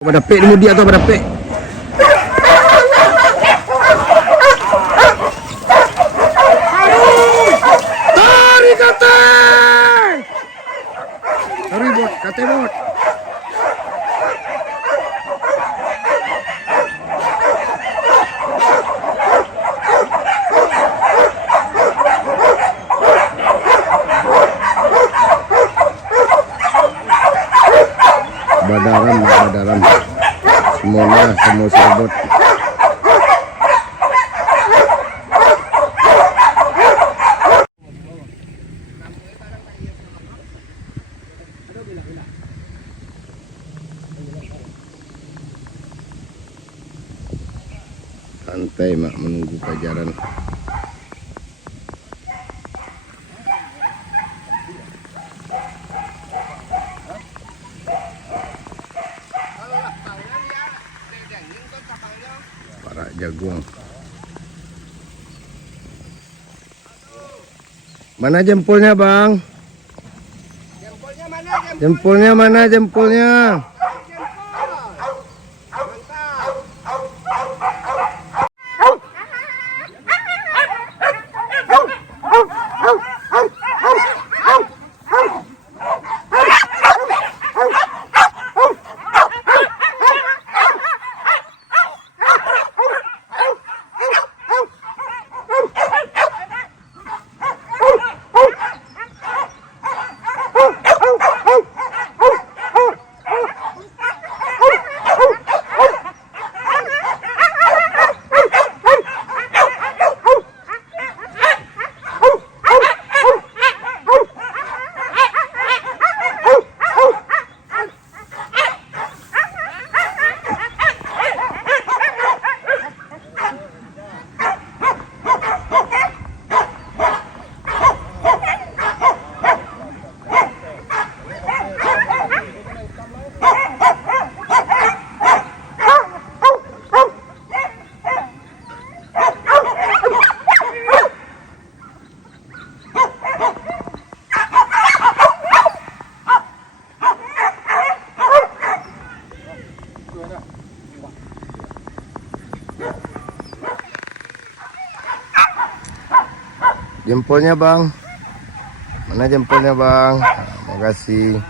Berapa ni mudi atau berapa? Tarik kata. Tarik bot, kata bot. Badaran semuanya semua serbot. Santai mak menunggu pelajaran. Para jagung. Mana jempolnya, Bang? Jempolnya mana? Jempolnya mana jempolnya? Jempolnya, Bang. Mana jempolnya, Bang? Makasih.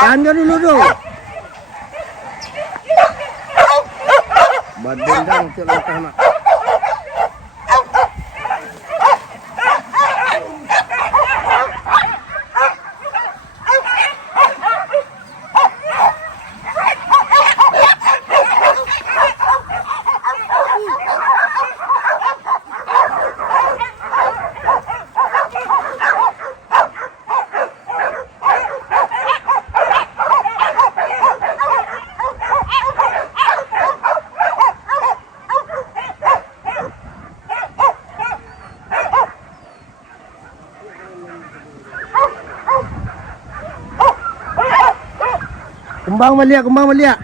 Tahan dulu dong. Badendang cek langkah mak. Kembang malia, kembang malia.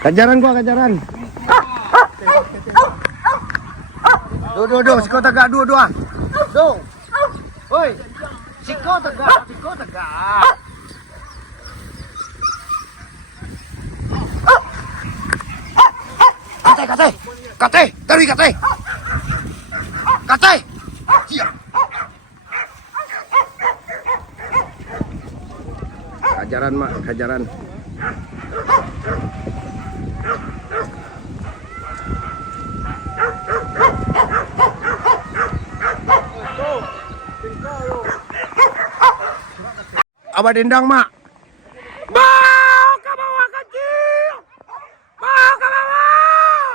Kajaran gua, kajaran. Do, siko tegak, do. Do. Oi. Siko tegak. Kate, tarik kate. Siap. Kajaran mak, kajaran. Abah dendang mak. Bawa ke bawah kecil. Bawa ke bawah.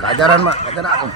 Kajaran mak, kajaran aku.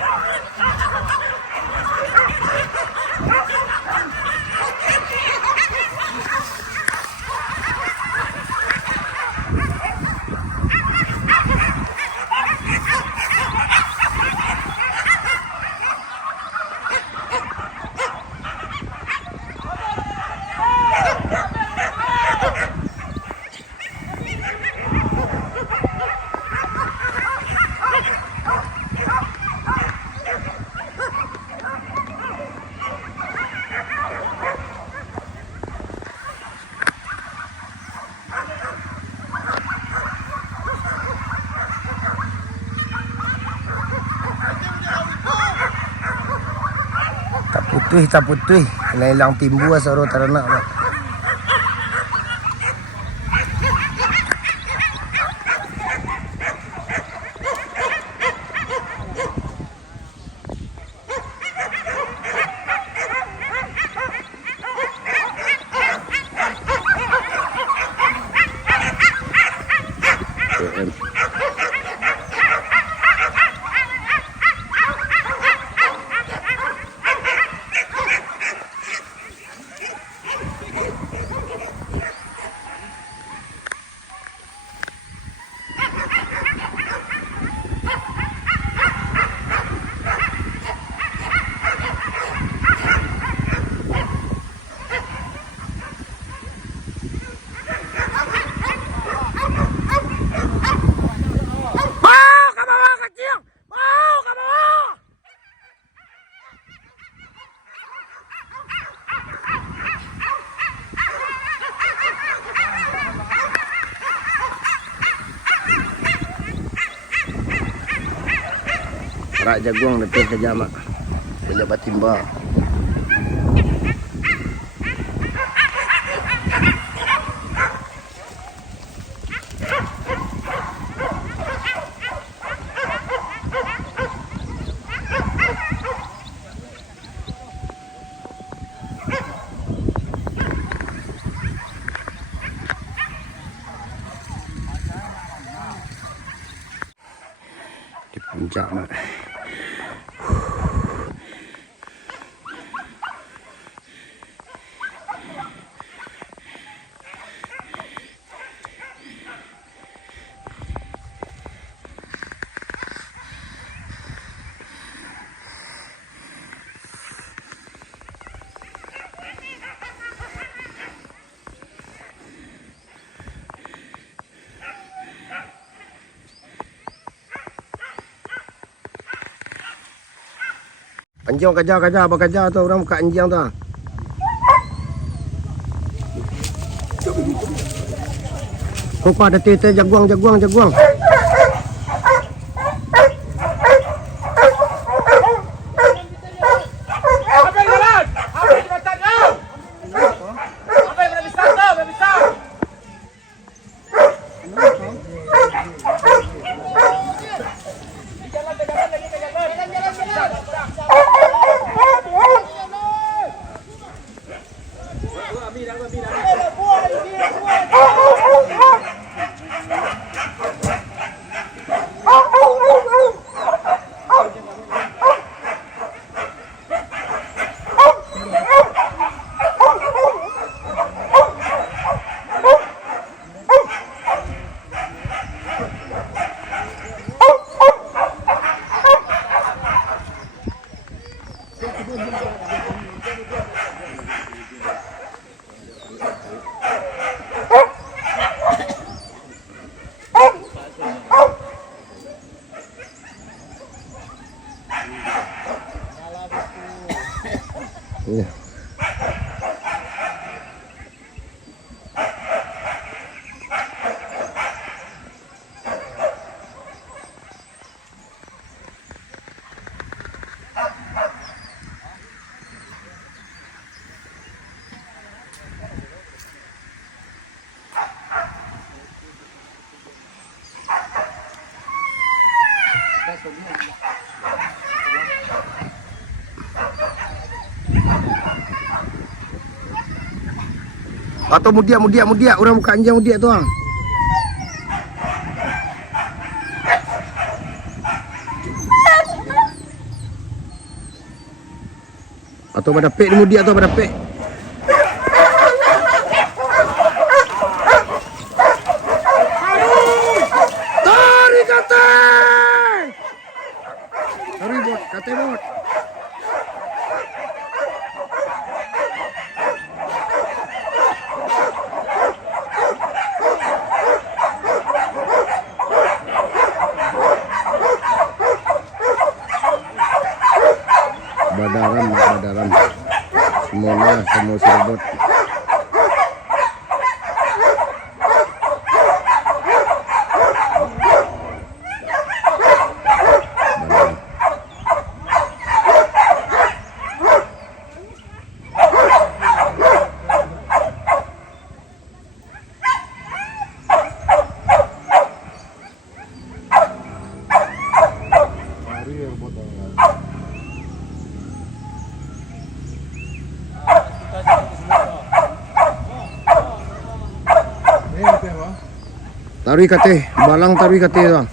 Tak putih. Kena hilang timbu asal teranak mak. Rak jaguang letih saja mak. Boleh batimba. Di puncak mak. Anjing kajar, apa kajar tu orang buka anjing tu. Kau ada tete jaguang. Iya. Atau mudia, orang buka anjing mudia tuh. Atau pada pek di mudia atau pada pek. Tarik kate. Tarik bot, kate bot. Badaran semua sirbot. Taruh kate, balang taruh kate bang.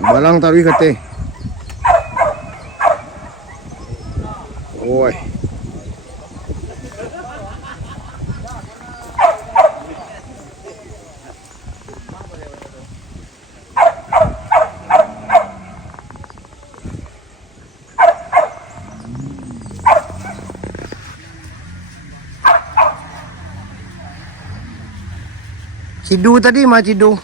Balang taruh kate. Oi. Cidu tadi mah cidu.